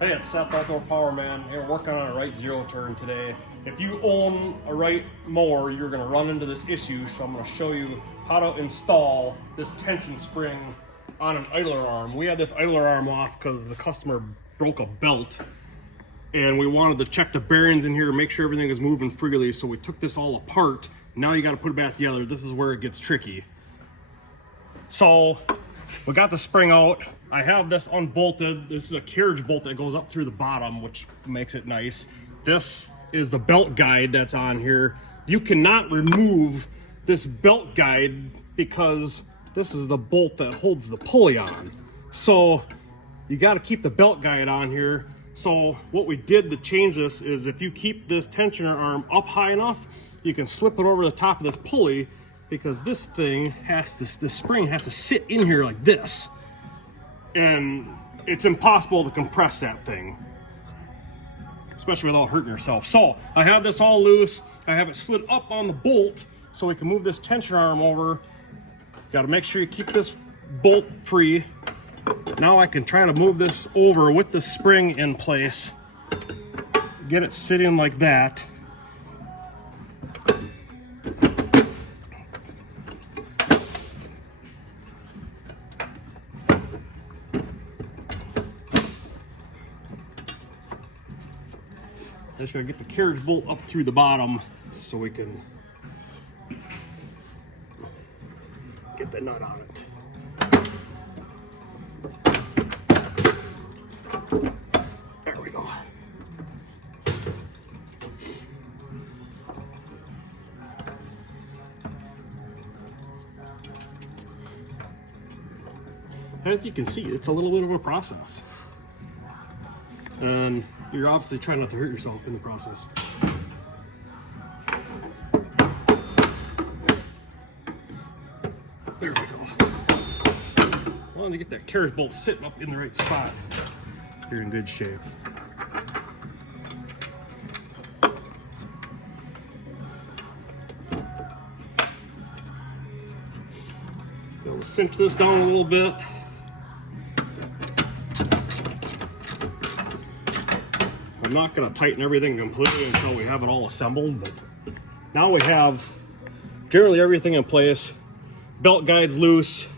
Hey, it's Seth, Outdoor Power Man, here working on a Wright zero turn today. If you own a Wright mower, you're going to run into this issue, so I'm going to show you how to install this tension spring on an idler arm. We had this idler arm off because the customer broke a belt, and we wanted to check the bearings in here and make sure everything is moving freely, so we took this all apart. Now you got to put it back together. This is where it gets tricky. So we got the spring out. I have this unbolted. This is a carriage bolt that goes up through the bottom, which makes it nice. This is the belt guide that's on here. You cannot remove this belt guide because this is the bolt that holds the pulley on. So you got to keep the belt guide on here. So what we did to change this is if you keep this tensioner arm up high enough, you can slip it over the top of this pulley, because this thing has this spring has to sit in here like this, and it's impossible to compress that thing, especially without hurting yourself. So I have this all loose. I have it slid up on the bolt so we can move this tension arm over. Got to make sure you keep this bolt free. Now I can try to move this over with the spring in place, get it sitting like that. Just gotta get the carriage bolt up through the bottom so we can get the nut on it. There we go. As you can see, it's a little bit of a process. And you're obviously trying not to hurt yourself in the process. There we go. As long as you get that carriage bolt sitting up in the right spot, you're in good shape. So we'll cinch this down a little bit. I'm not going to tighten everything completely until we have it all assembled, but now we have generally everything in place. Belt guide's loose.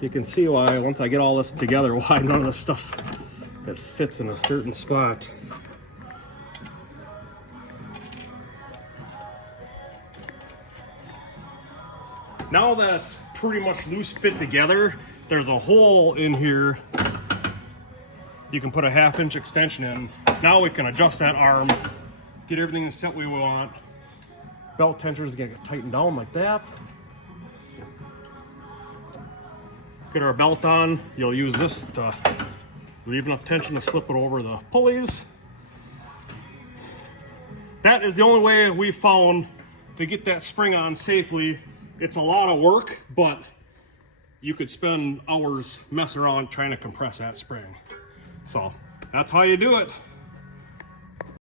You can see why, once I get all this together, why none of this stuff that fits in a certain spot. Now that's pretty much loose fit together, there's a hole in here you can put a 1/2 inch extension in. Now we can adjust that arm, get everything set we want. Belt tensioners get tightened down like that. Get our belt on. You'll use this to leave enough tension to slip it over the pulleys. That is the only way we found to get that spring on safely. It's a lot of work, but you could spend hours messing around trying to compress that spring. So that's how you do it.